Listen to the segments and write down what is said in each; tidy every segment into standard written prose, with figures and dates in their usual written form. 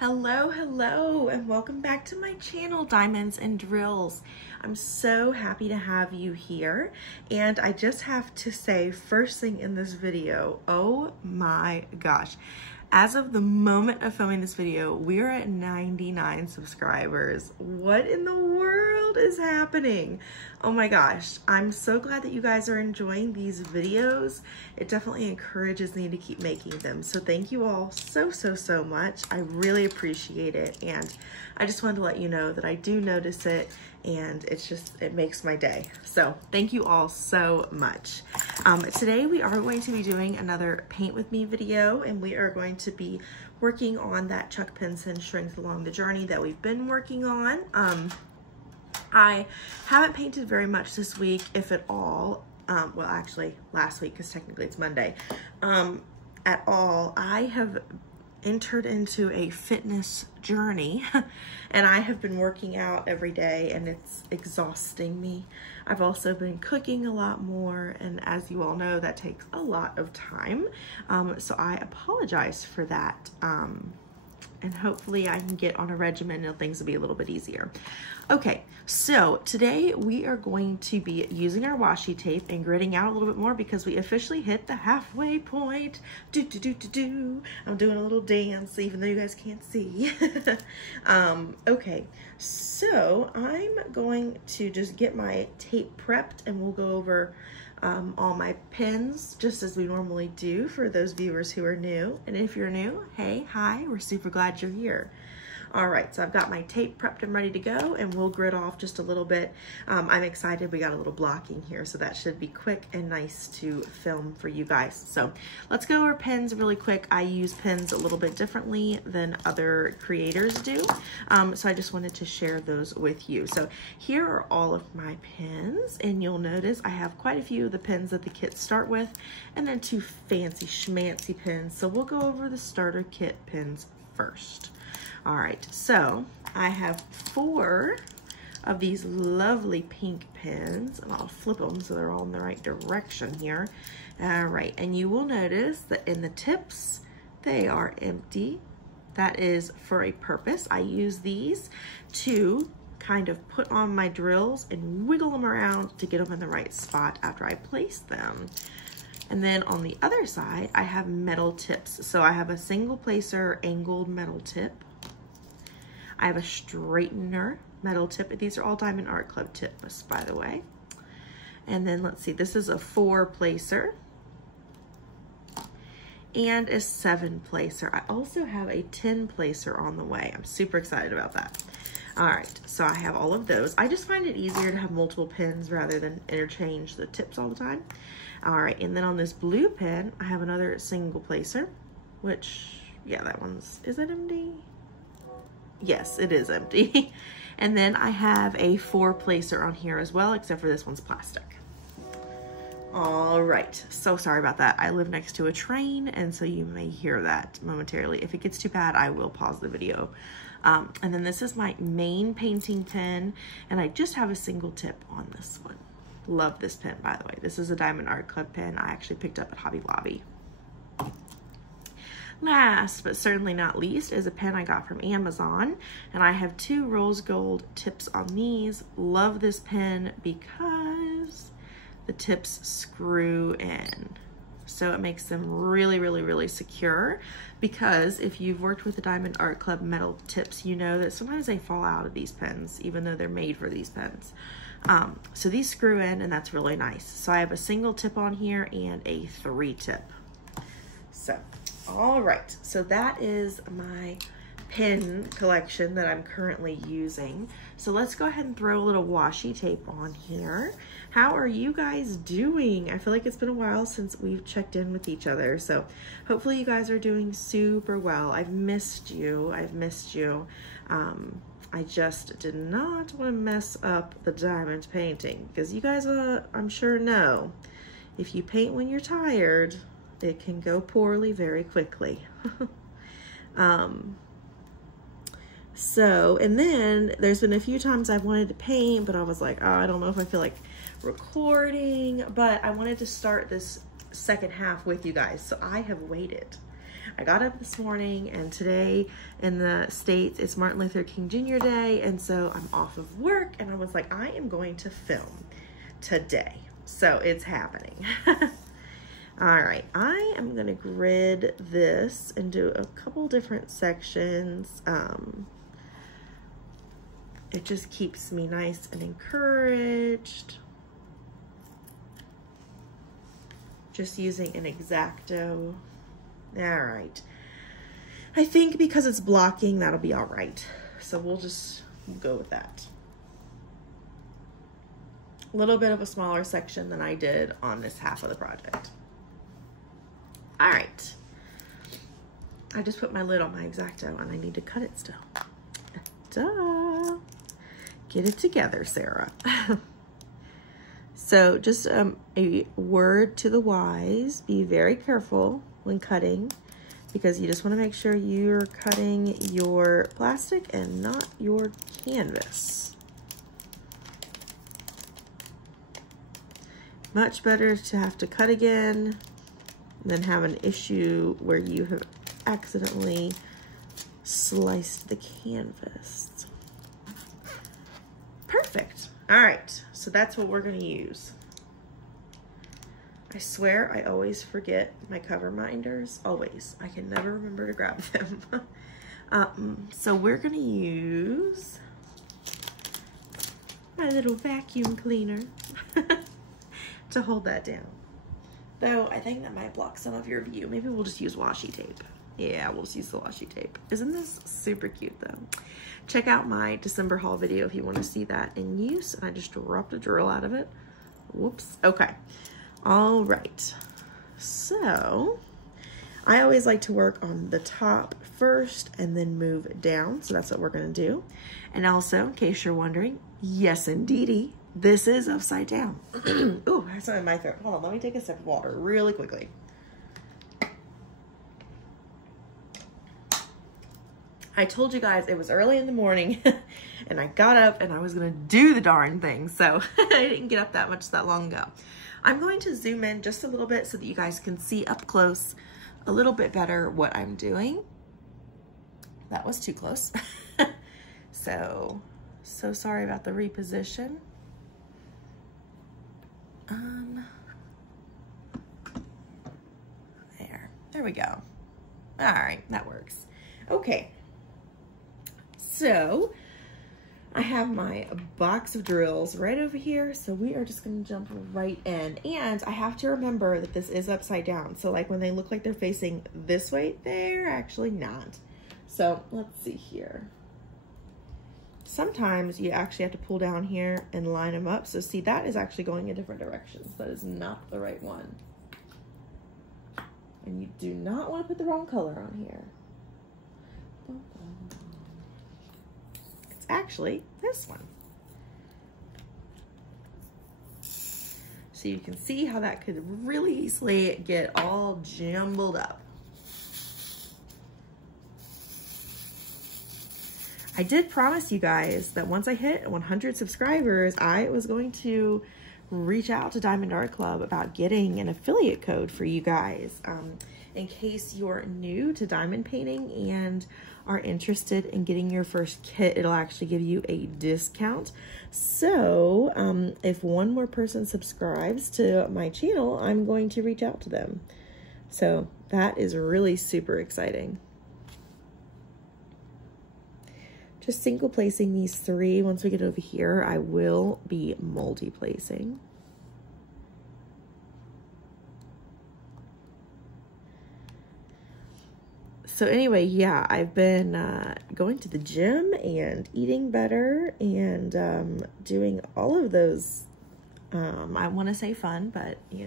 Hello, and welcome back to my channel, Diamonds and Drills. I'm so happy to have you here, and I just have to say, first thing in this video, oh my gosh, as of the moment of filming this video, we're at 99 subscribers. What in the world is happening? Oh my gosh, I'm so glad that you guys are enjoying these videos. It definitely encourages me to keep making them. So thank you all so much. I really appreciate it. And I just wanted to let you know that I do notice it, and it makes my day. So thank you all so much. Today we are going to be doing another paint with me video, and we are going to be working on that Chuck Pinson Strength Along the Journey that we've been working on. I haven't painted very much this week, if at all. Well, actually last week, because technically it's Monday, at all. I have entered into a fitness journey and I have been working out every day, and it's exhausting me. I've also been cooking a lot more, and as you all know, that takes a lot of time. So I apologize for that. And hopefully I can get on a regimen and things will be a little bit easier. Okay, so today we are going to be using our washi tape and gridding out a little bit more because we officially hit the halfway point. I'm doing a little dance even though you guys can't see. Okay, so I'm going to just get my tape prepped, and we'll go over all my pins just as we normally do for those viewers who are new. And if you're new, hey, hi, we're super glad you're here. All right, so I've got my tape prepped and ready to go, and we'll grid off just a little bit. I'm excited. We got a little blocking here, so that should be quick and nice to film for you guys. So let's go over pins really quick. I use pins a little bit differently than other creators do, so I just wanted to share those with you. So here are all of my pins, and you'll notice I have quite a few of the pins that the kits start with, and then two fancy schmancy pins. So we'll go over the starter kit pins first. All right, so I have 4 of these lovely pink pins, and I'll flip them so they're all in the right direction here. All right, and you will notice that in the tips, they are empty. That is for a purpose. I use these to kind of put on my drills and wiggle them around to get them in the right spot after I place them. And then on the other side, I have metal tips. So I have a single placer angled metal tip. I have a straightener metal tip. These are all Diamond Art Club tips, by the way. And then let's see, this is a 4 placer and a 7 placer. I also have a 10 placer on the way. I'm super excited about that. All right, so I have all of those. I just find it easier to have multiple pins rather than interchange the tips all the time. All right, and then on this blue pen, I have another single placer, which, yeah, that one's, is it empty? Yes, it is empty. And then I have a 4 placer on here as well, except for this one's plastic. All right, so sorry about that. I live next to a train, and so you may hear that momentarily. If it gets too bad, I will pause the video. And then this is my main painting pen, and I just have a single tip on this one. Love this pen, by the way. This is a Diamond Art Club pen I actually picked up at Hobby Lobby. Last but certainly not least is a pen I got from Amazon, and I have 2 rose gold tips on these. Love this pen because the tips screw in, so it makes them really secure. Because if you've worked with the Diamond Art Club metal tips, you know that sometimes they fall out of these pens even though they're made for these pens. So these screw in, and that's really nice. So I have a single tip on here and a 3 tip. So all right, so that is my pin collection that I'm currently using. So let's go ahead and throw a little washi tape on here. How are you guys doing? I feel like it's been a while since we've checked in with each other. So hopefully you guys are doing super well. I've missed you. I just did not want to mess up the diamond painting because you guys, I'm sure know, if you paint when you're tired, it can go poorly very quickly. So, and then there's been a few times I've wanted to paint, but I was like, oh, I don't know if I feel like recording, but I wanted to start this second half with you guys. So I have waited. I got up this morning, and today in the States, it's Martin Luther King Jr. Day, and so I'm off of work, and I was like, I am going to film today. So it's happening. All right, I am gonna grid this and do a couple different sections. It just keeps me nice and encouraged. Just using an X-Acto. All right. I think because it's blocking, that'll be all right. So we'll just go with that. A little bit of a smaller section than I did on this half of the project. All right. I just put my lid on my X-Acto and I need to cut it still. Duh. Get it together, Sarah. So just a word to the wise, be very careful when cutting because you just want to make sure you're cutting your plastic and not your canvas. Much better to have to cut again than have an issue where you have accidentally sliced the canvas. Perfect. All right, so that's what we're gonna use. I swear I always forget my cover minders, always. I can never remember to grab them. So we're gonna use my little vacuum cleaner to hold that down. Though I think that might block some of your view. Maybe we'll just use washi tape. Yeah, we'll just use the washi tape. Isn't this super cute though? Check out my December haul video if you want to see that in use. And I just dropped a drill out of it. Whoops. Okay. All right. So I always like to work on the top first and then move down. So that's what we're going to do. And also, in case you're wondering, yes, indeedy, this is upside down. Ooh, I have something in my throat. Hold on. Let me take a sip of water really quickly. I told you guys it was early in the morning and I got up and I was gonna do the darn thing. So I didn't get up that long ago. I'm going to zoom in just a little bit so that you guys can see up close a little bit better what I'm doing. That was too close. So sorry about the reposition. There we go. All right, that works. Okay. So I have my box of drills right over here. So we are just going to jump right in. And I have to remember that this is upside down. So like when they look like they're facing this way, they're actually not. So let's see here. Sometimes you actually have to pull down here and line them up. So see, that is actually going in different directions. That is not the right one. And you do not want to put the wrong color on here. It's actually this one. So you can see how that could really easily get all jumbled up. I did promise you guys that once I hit 100 subscribers, I was going to reach out to Diamond Art Club about getting an affiliate code for you guys. In case you're new to diamond painting and are interested in getting your first kit, it'll actually give you a discount. So if one more person subscribes to my channel, I'm going to reach out to them. So that is really super exciting. Just single placing these three. Once we get over here, I will be multi-placing. So anyway, yeah, I've been going to the gym and eating better and doing all of those, I want to say fun, but you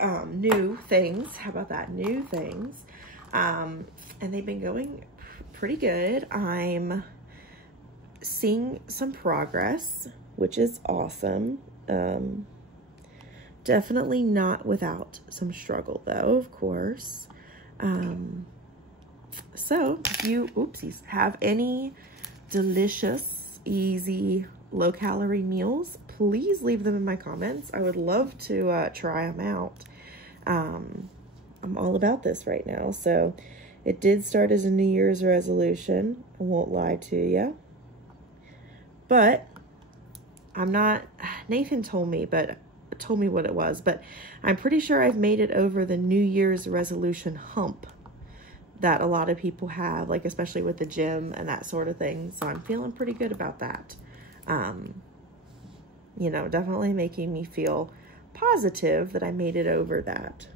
know, new things. How about that? New things. And they've been going pretty good. I'm seeing some progress, which is awesome. Definitely not without some struggle though, of course. So if you, oopsies, have any delicious, easy, low-calorie meals, please leave them in my comments. I would love to try them out. I'm all about this right now. So it did start as a New Year's resolution. I won't lie to you. But I'm not, Nathan told me what it was, but I'm pretty sure I've made it over the New Year's resolution hump that a lot of people have, like especially with the gym and that sort of thing. So I'm feeling pretty good about that. You know, definitely making me feel positive that I made it over that.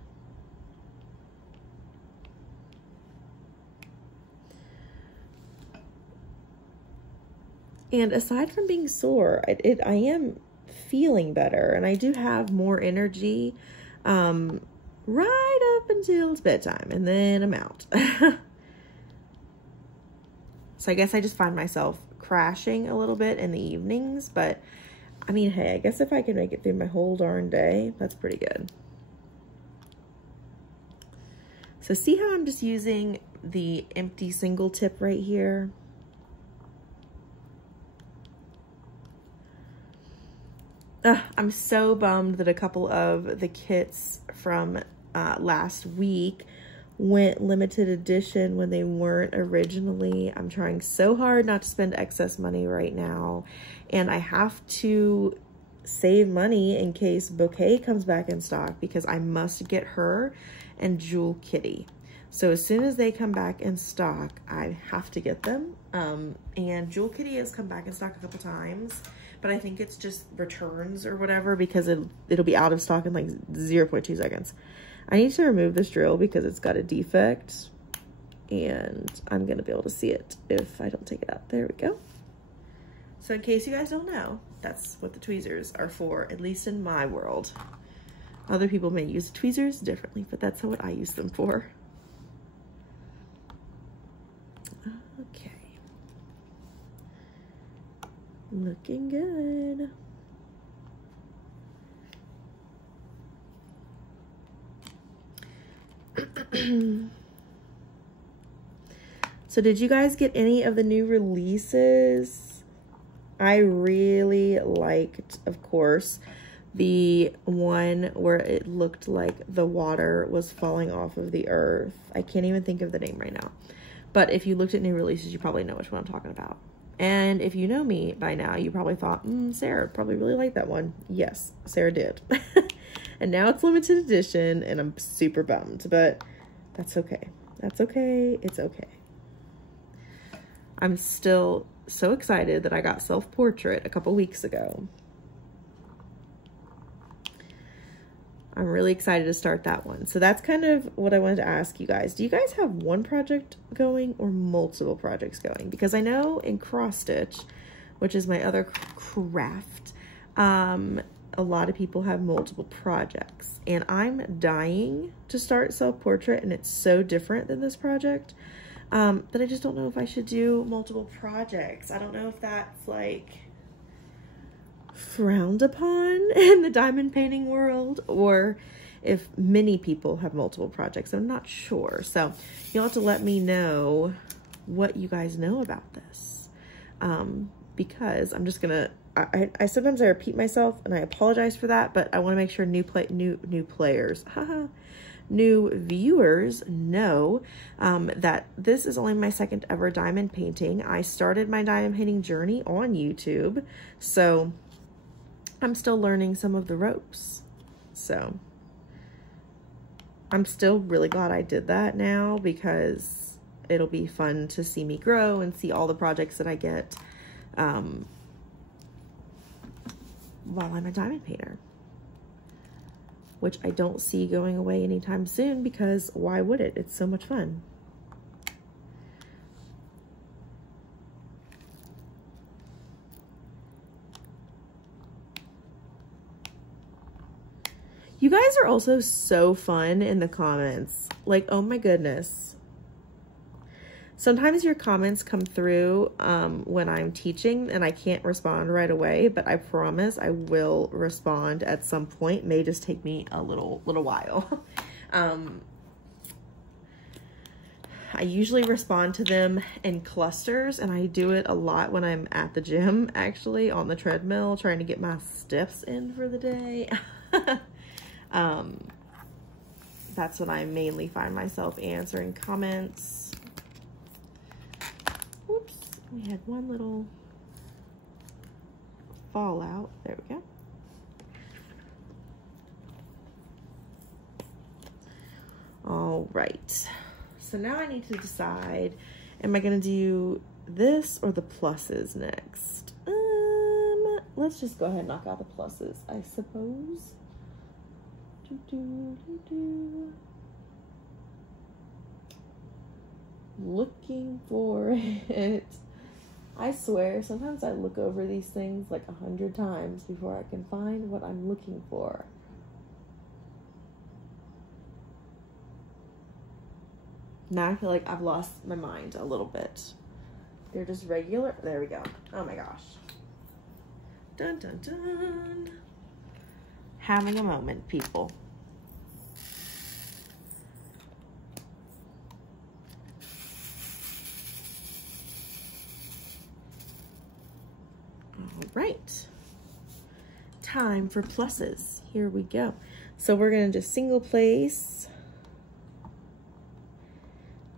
And aside from being sore, I am feeling better, and I do have more energy right up until it's bedtime, and then I'm out. So I guess I just find myself crashing a little bit in the evenings, but I mean, hey, I guess if I can make it through my whole darn day, that's pretty good. So see how I'm just using the empty single tip right here? I'm so bummed that a couple of the kits from last week went limited edition when they weren't originally. I'm trying so hard not to spend excess money right now, and I have to save money in case Bouquet comes back in stock, because I must get her and Jewel Kitty. So as soon as they come back in stock, I have to get them. And Jewel Kitty has come back in stock a couple times, but I think it's just returns or whatever, because it'll be out of stock in like 0.2 seconds. I need to remove this drill because it's got a defect, and I'm gonna be able to see it if I don't take it out. There we go. So in case you guys don't know, that's what the tweezers are for, at least in my world. Other people may use the tweezers differently, but that's what I use them for. Okay. Looking good. So did you guys get any of the new releases? I really liked, of course, the one where it looked like the water was falling off of the earth. I can't even think of the name right now. But if you looked at new releases, you probably know which one I'm talking about. And if you know me by now, you probably thought, Sarah probably really liked that one. Yes, Sarah did. And now it's limited edition, and I'm super bummed, but that's okay. That's okay. It's okay. I'm still so excited that I got Self-Portrait a couple weeks ago. I'm really excited to start that one. So that's kind of what I wanted to ask you guys. Do you guys have one project going or multiple projects going? Because I know in cross stitch, which is my other craft, a lot of people have multiple projects, and I'm dying to start Self-Portrait, and it's so different than this project, that I just don't know if I should do multiple projects. I don't know if that's like frowned upon in the diamond painting world, or if many people have multiple projects. I'm not sure. So you'll have to let me know what you guys know about this, because I'm just gonna, I sometimes I repeat myself, and I apologize for that, but I want to make sure new players, new viewers know that this is only my second ever diamond painting. I started my diamond painting journey on YouTube, so I'm still learning some of the ropes. So I'm still really glad I did that now, because it'll be fun to see me grow and see all the projects that I get while I'm a diamond painter, which I don't see going away anytime soon, because why would it? It's so much fun. You guys are also so fun in the comments. Like, oh my goodness. Sometimes your comments come through when I'm teaching and I can't respond right away, but I promise I will respond at some point. It may just take me a little while. I usually respond to them in clusters, and I do it a lot when I'm at the gym, actually, on the treadmill, trying to get my steps in for the day. That's what I mainly find myself answering comments. Whoops, we had one little fallout. There we go. All right, so now I need to decide, am I gonna do this or the pluses next? Let's just go ahead and knock out the pluses, I suppose. Looking for it. I swear, sometimes I look over these things like 100 times before I can find what I'm looking for. Now I feel like I've lost my mind a little bit. They're just regular. There we go. Oh my gosh. Dun dun dun. Having a moment, people. All right. Time for pluses. Here we go. So we're going to just single place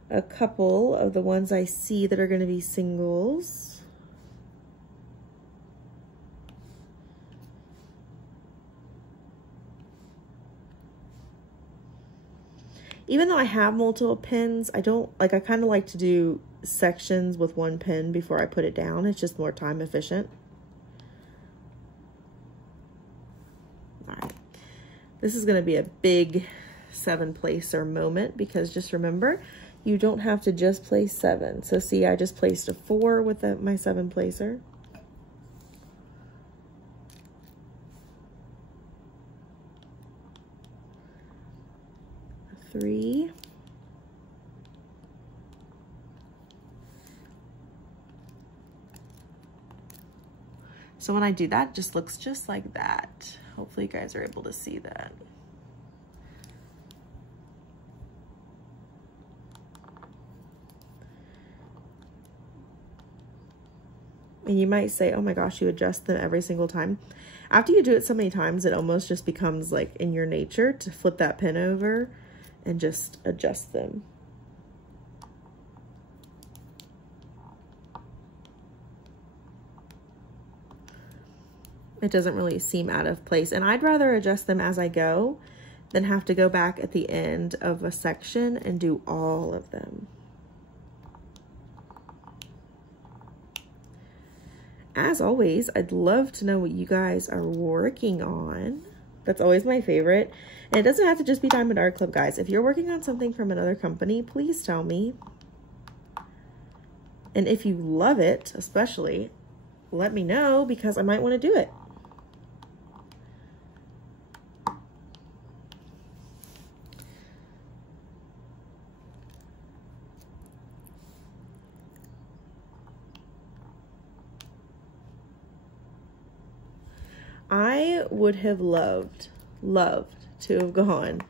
a couple of the ones I see that are going to be singles. Even though I have multiple pins, I kind of like to do sections with one pin before I put it down. It's just more time efficient. All right. This is going to be a big 7-placer moment because just remember, you don't have to just place 7. So see, I just placed a 4 with my 7-placer. A 3. So when I do that, it just looks just like that. Hopefully you guys are able to see that. And you might say, oh my gosh, you adjust them every single time. After you do it so many times, it almost just becomes like in your nature to flip that pin over and just adjust them. It doesn't really seem out of place. And I'd rather adjust them as I go than have to go back at the end of a section and do all of them. As always, I'd love to know what you guys are working on. That's always my favorite. And it doesn't have to just be Diamond Art Club, guys. If you're working on something from another company, please tell me. And if you love it, especially, let me know because I might want to do it. I would have loved to have gone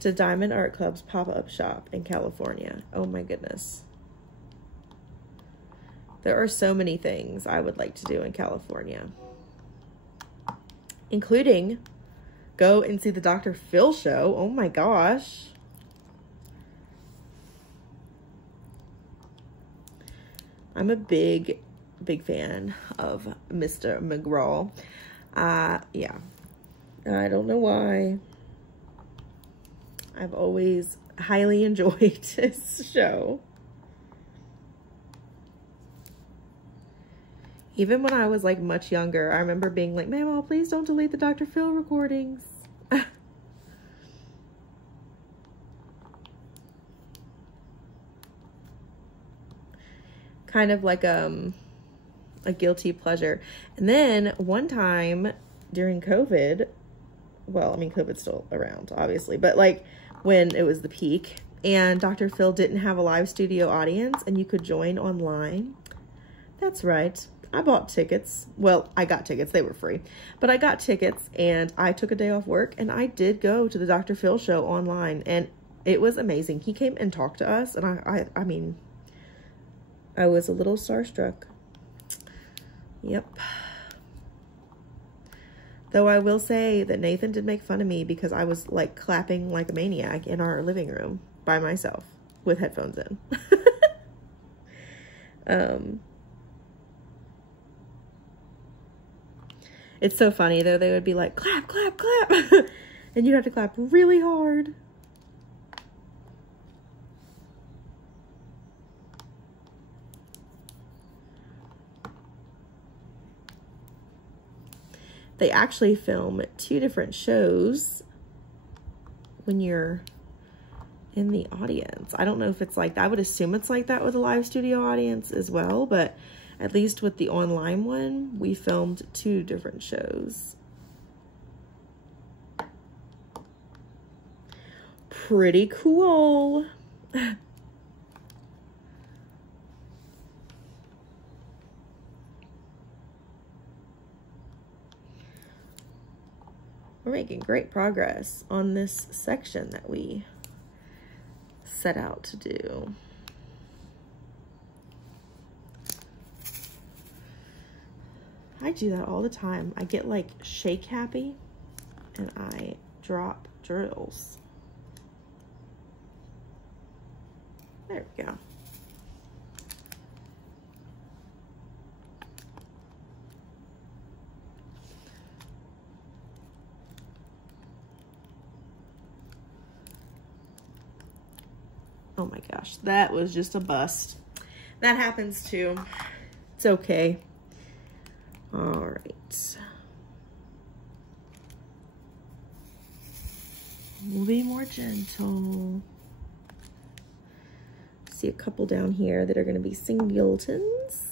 to Diamond Art Club's pop-up shop in California. Oh my goodness. There are so many things I would like to do in California, including go and see the Dr. Phil show. Oh my gosh. I'm a big fan of Mr. McGraw. Yeah, I don't know why. I've always highly enjoyed his show. Even when I was like much younger, I remember being like, Mama, please don't delete the Dr. Phil recordings. Kind of like a guilty pleasure. And then one time during COVID, well, I mean, COVID's still around, obviously, but like when it was the peak and Dr. Phil didn't have a live studio audience and you could join online. That's right. I bought tickets. Well, I got tickets. They were free, but I got tickets and I took a day off work and I did go to the Dr. Phil show online and it was amazing. He came and talked to us and I mean, I was a little starstruck. Yep. Though I will say that Nathan did make fun of me because I was like clapping like a maniac in our living room by myself with headphones in. It's so funny though. They would be like, clap, clap, clap. And you'd have to clap really hard. They actually film 2 different shows when you're in the audience. I don't know if it's like that. I would assume it's like that with a live studio audience as well, but at least with the online one, we filmed 2 different shows. Pretty cool. We're making great progress on this section that we set out to do. I do that all the time. I get like shake happy and I drop drills. There we go. Oh my gosh, that was just a bust. That happens too. It's okay. All right. We'll be more gentle. See a couple down here that are going to be singletons.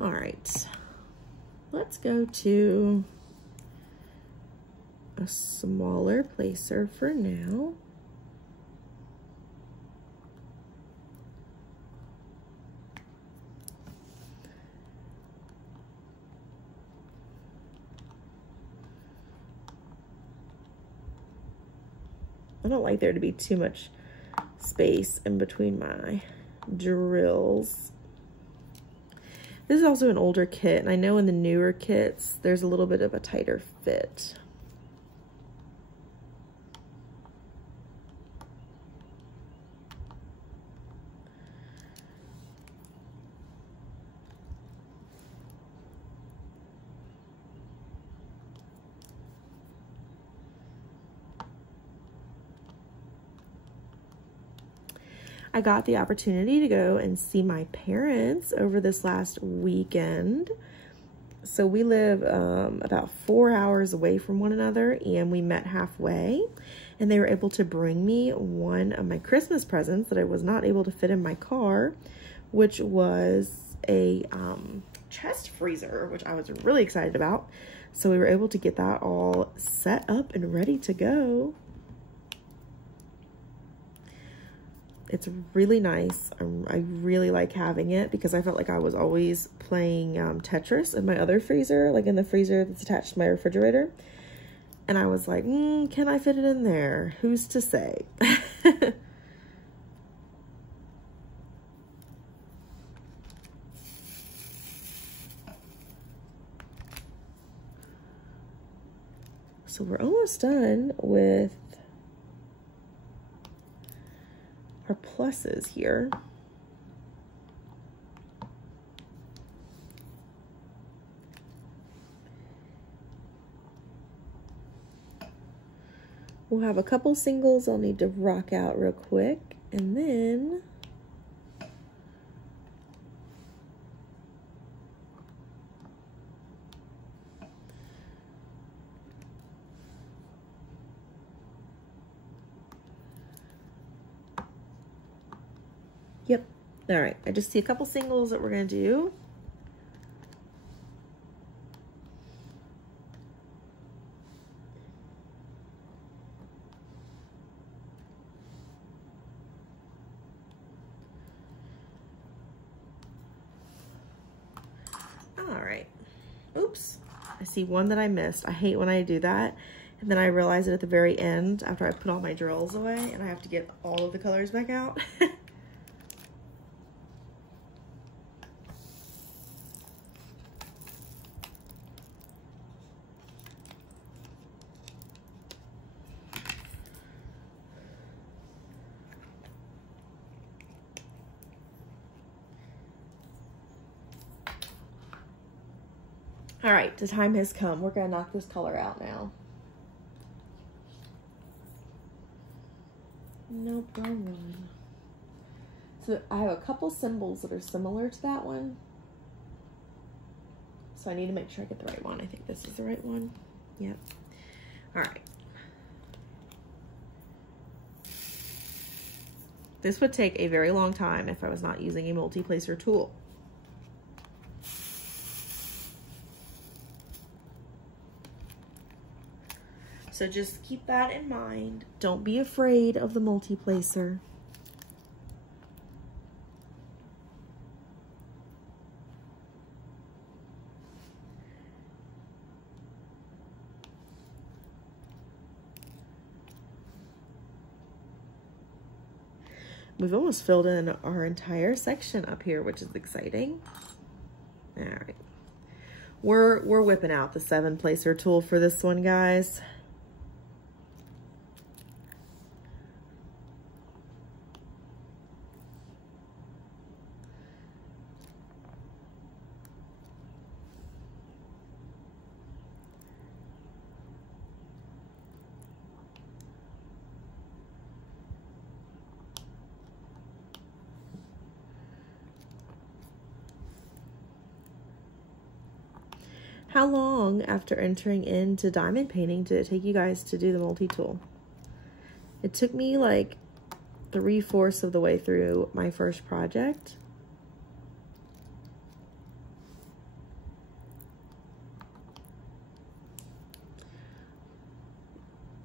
All right, let's go to a smaller placer for now. I don't like there to be too much space in between my drills. This is also an older kit, and I know in the newer kits, there's a little bit of a tighter fit. I got the opportunity to go and see my parents over this last weekend. So we live about 4 hours away from one another, and we met halfway, and they were able to bring me one of my Christmas presents that I was not able to fit in my car, which was a chest freezer, which I was really excited about. So we were able to get that all set up and ready to go. It's really nice. I really like having it because I felt like I was always playing Tetris in my other freezer, like in the freezer that's attached to my refrigerator. And I was like, can I fit it in there? Who's to say? So we're almost done with our pluses here. We'll have a couple singles I'll need to rock out real quick, and then yep. All right, I just see a couple singles that we're gonna do. All right. Oops. I see one that I missed. I hate when I do that. And then I realize it at the very end after I put all my drills away and I have to get all of the colors back out. All right, the time has come. We're gonna knock this color out now. Nope, wrong one. So I have a couple symbols that are similar to that one. So I need to make sure I get the right one. I think this is the right one. Yep. All right. This would take a very long time if I was not using a multi-placer tool. So just keep that in mind. Don't be afraid of the multi-placer. We've almost filled in our entire section up here, which is exciting. All right. We're whipping out the 7-placer tool for this one, guys. How long after entering into diamond painting did it take you guys to do the multi-tool? It took me like 3/4 of the way through my first project.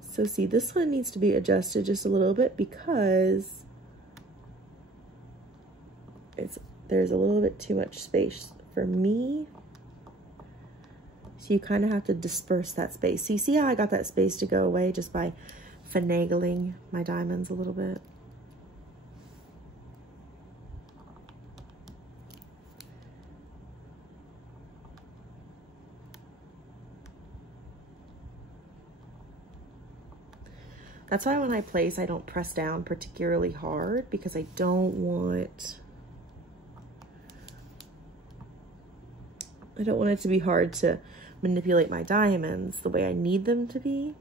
So see, this one needs to be adjusted just a little bit because there's a little bit too much space for me. So you kind of have to disperse that space. So you see how I got that space to go away just by finagling my diamonds a little bit? That's why when I place, I don't press down particularly hard because I don't want it to be hard to manipulate my diamonds the way I need them to be.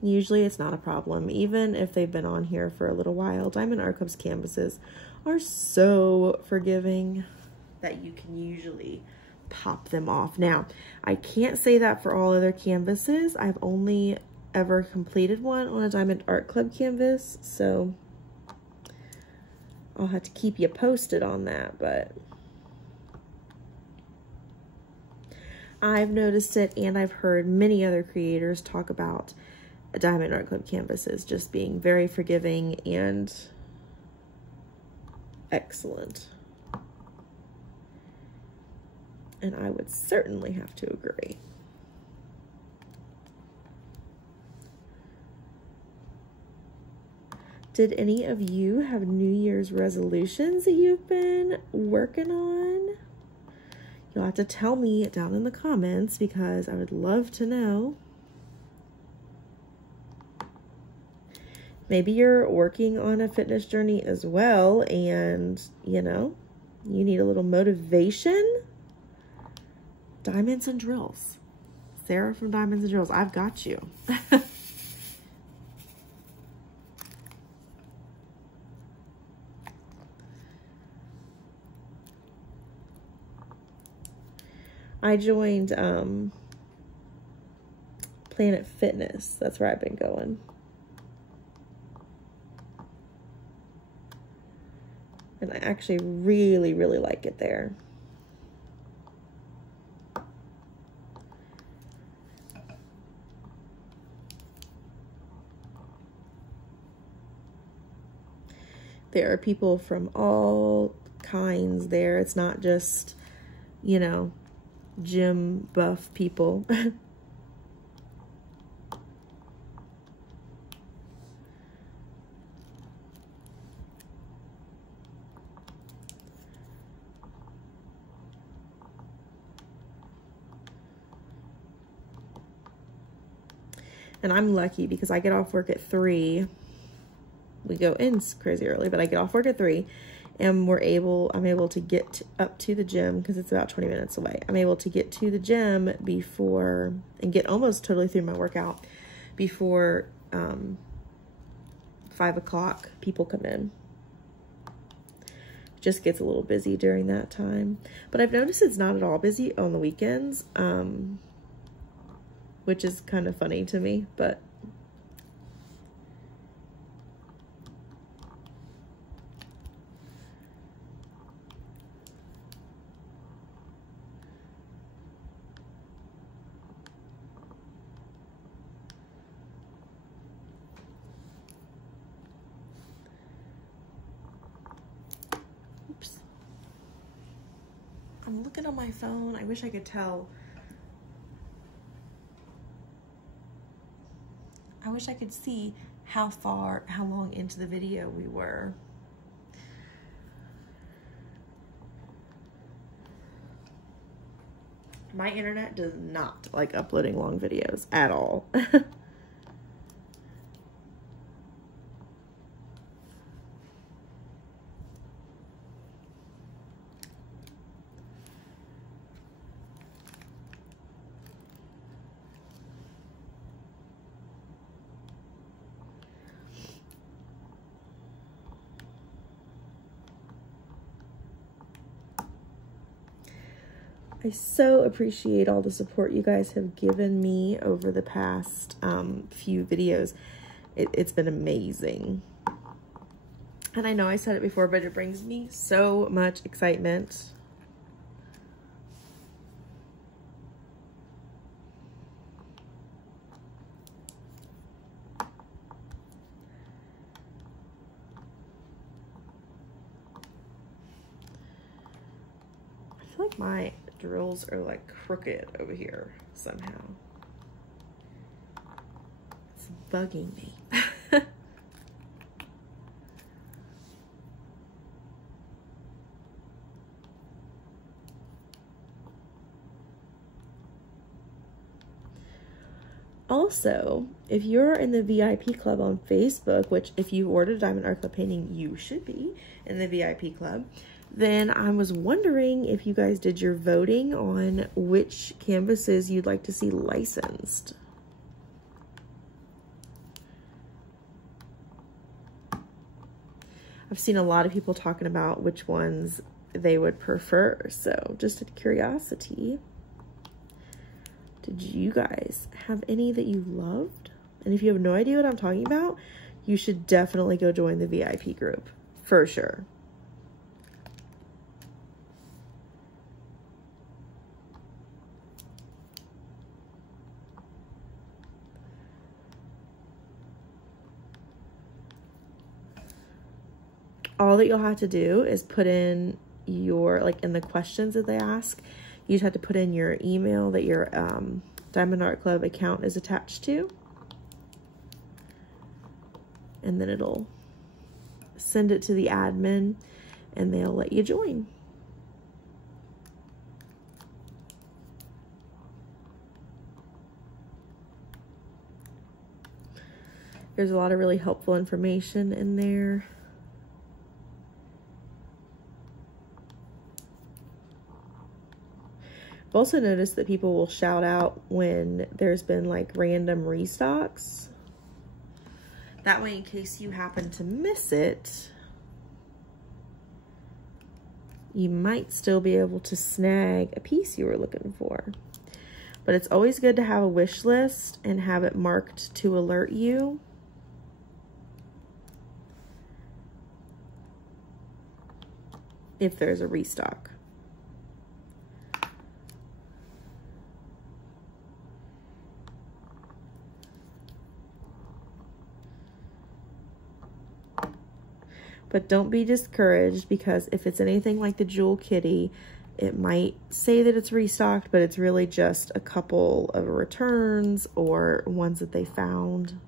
Usually it's not a problem, even if they've been on here for a little while. Diamond Art Club's canvases are so forgiving that you can usually pop them off. Now, I can't say that for all other canvases. I've only ever completed one on a Diamond Art Club canvas, so I'll have to keep you posted on that, but I've noticed it and I've heard many other creators talk about Diamond Art Club canvases just being very forgiving and excellent. And I would certainly have to agree. Did any of you have New Year's resolutions that you've been working on? You'll have to tell me down in the comments because I would love to know. Maybe you're working on a fitness journey as well and, you know, you need a little motivation. Diamonds and Drills. Sarah from Diamonds and Drills, I've got you. I joined Planet Fitness. That's where I've been going. And I actually really, really like it there. There are people from all kinds there. It's not just, you know, gym buff people. And I'm lucky because I get off work at 3. We go in crazy early, but I get off work at 3, and I'm able to get up to the gym because it's about 20 minutes away. I'm able to get to the gym before, and get almost totally through my workout before 5 o'clock people come in. Just gets a little busy during that time. But I've noticed it's not at all busy on the weekends, which is kind of funny to me, but oops. I'm looking on my phone. I wish I could tell. I wish I could see how long into the video we were. My internet does not like uploading long videos at all. I so appreciate all the support you guys have given me over the past few videos. It's been amazing. And I know I said it before, but it brings me so much excitement. I feel like my drills are like crooked over here somehow. It's bugging me. Also, if you're in the VIP club on Facebook, which if you ordered a Diamond Art Club painting, you should be in the VIP club, then I was wondering if you guys did your voting on which canvases you'd like to see licensed. I've seen a lot of people talking about which ones they would prefer, so just out of curiosity, did you guys have any that you loved? And if you have no idea what I'm talking about, you should definitely go join the VIP group, for sure. All that you'll have to do is put in your, like in the questions that they ask, you just have to put in your email that your Diamond Art Club account is attached to. And then it'll send it to the admin and they'll let you join. There's a lot of really helpful information in there. I've also noticed that people will shout out when there's been like random restocks. That way, in case you happen to miss it, you might still be able to snag a piece you were looking for. But it's always good to have a wish list and have it marked to alert you. If there's a restock. But don't be discouraged, because if it's anything like the Jewel Kitty, it might say that it's restocked, but it's really just a couple of returns or ones that they found.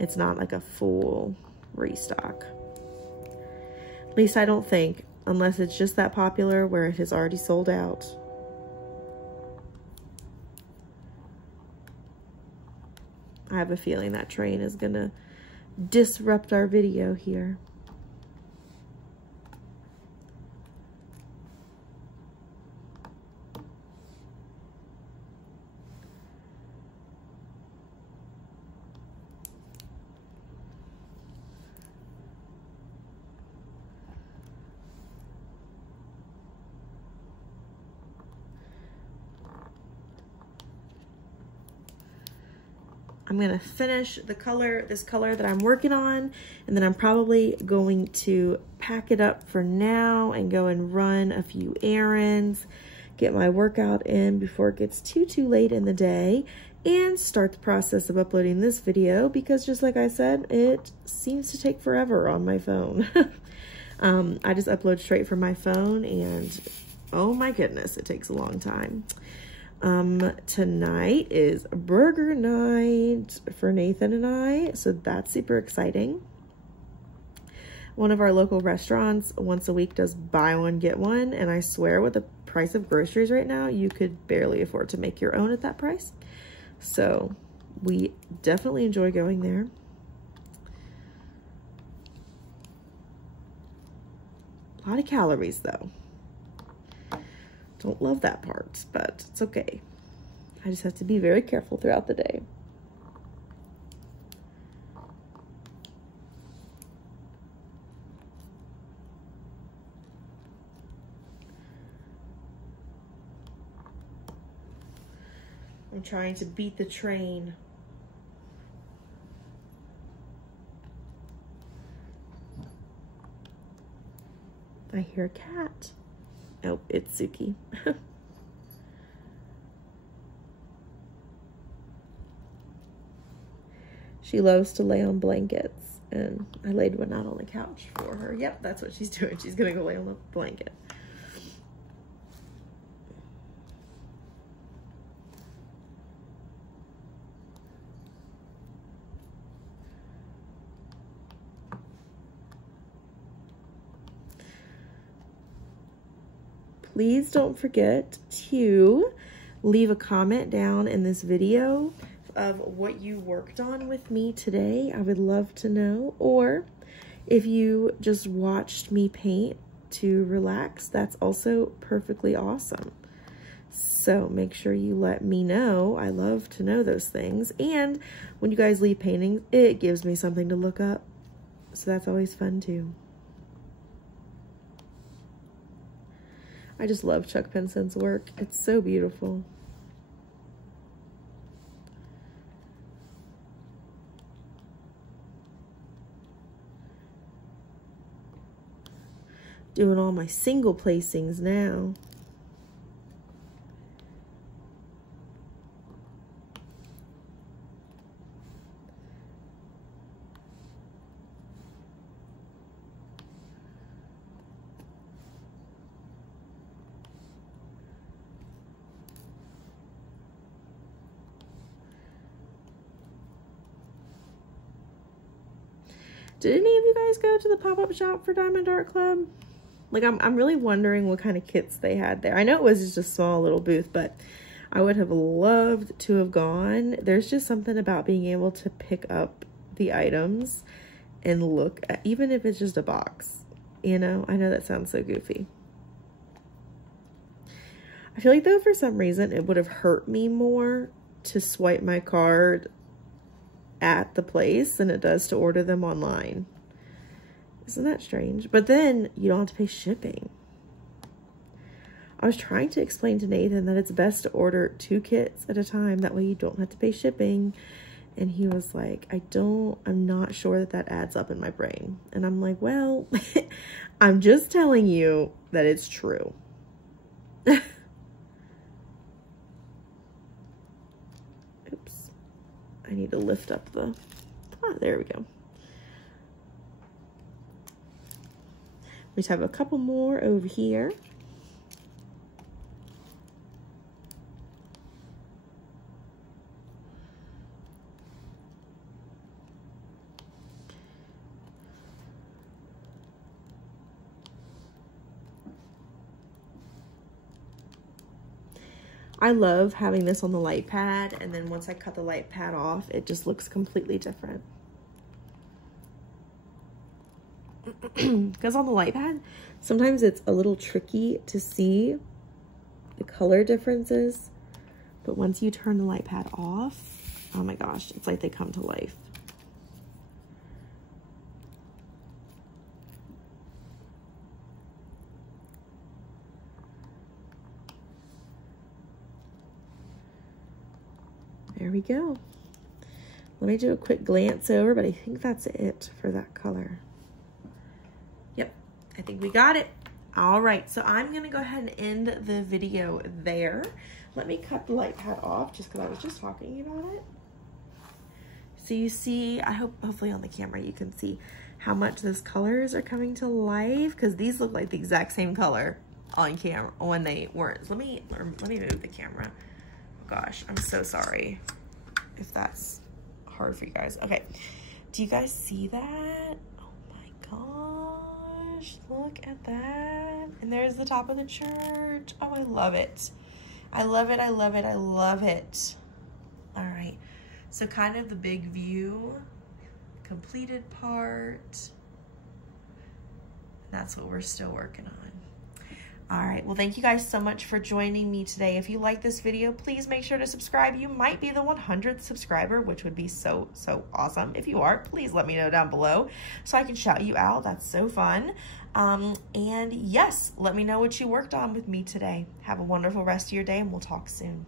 It's not like a full restock. At least I don't think, unless it's just that popular where it has already sold out. I have a feeling that train is gonna disrupt our video here. I'm going to finish this color that I'm working on, and then I'm probably going to pack it up for now and go and run a few errands, get my workout in before it gets too late in the day, and start the process of uploading this video, because just like I said, it seems to take forever on my phone. I just upload straight from my phone, and oh my goodness, it takes a long time. Tonight is burger night for Nathan and I, so that's super exciting. One of our local restaurants once a week does buy one, get one, and I swear with the price of groceries right now, you could barely afford to make your own at that price. So we definitely enjoy going there. A lot of calories though. Don't love that part, but it's okay. I just have to be very careful throughout the day. I'm trying to beat the train. I hear a cat. Oh, it's Suki. She loves to lay on blankets, and I laid one out on the couch for her. Yep, that's what she's doing. She's gonna go lay on the blanket. Please don't forget to leave a comment down in this video of what you worked on with me today. I would love to know. Or if you just watched me paint to relax, that's also perfectly awesome. So make sure you let me know. I love to know those things. And when you guys leave paintings, it gives me something to look up. So that's always fun too. I just love Chuck Pinson's work. It's so beautiful. Doing all my single placings now. Did any of you guys go to the pop-up shop for Diamond Art Club? Like, I'm really wondering what kind of kits they had there. I know it was just a small little booth, but I would have loved to have gone. There's just something about being able to pick up the items and look at, even if it's just a box, you know? I know that sounds so goofy. I feel like though for some reason it would have hurt me more to swipe my card at the place than it does to order them online. Isn't that strange? But then you don't have to pay shipping. I was trying to explain to Nathan that it's best to order 2 kits at a time. That way you don't have to pay shipping. And he was like, I'm not sure that adds up in my brain. And I'm like, well, I'm just telling you that it's true. Oops. I need to lift up the, there we go. We just have a couple more over here. I love having this on the light pad, and then once I cut the light pad off, it just looks completely different. Because on the light pad, sometimes it's a little tricky to see the color differences, but once you turn the light pad off, oh my gosh, it's like they come to life. There we go. Let me do a quick glance over, but I think that's it for that color. Yep, I think we got it. All right, so I'm gonna go ahead and end the video there. Let me cut the light pad off just because I was just talking about it. So you see, hopefully on the camera you can see how much those colors are coming to life, because these look like the exact same color on camera when they weren't. So let me move the camera. Gosh, I'm so sorry if that's hard for you guys. Okay, do you guys see that? Oh my gosh, look at that. And there's the top of the church. Oh, I love it. I love it, I love it, I love it. All right, so kind of the big view, completed part. That's what we're still working on. All right, well, thank you guys so much for joining me today. If you like this video, please make sure to subscribe. You might be the 100th subscriber, which would be so, so awesome. If you are, please let me know down below so I can shout you out. That's so fun. And yes, let me know what you worked on with me today. Have a wonderful rest of your day, and we'll talk soon.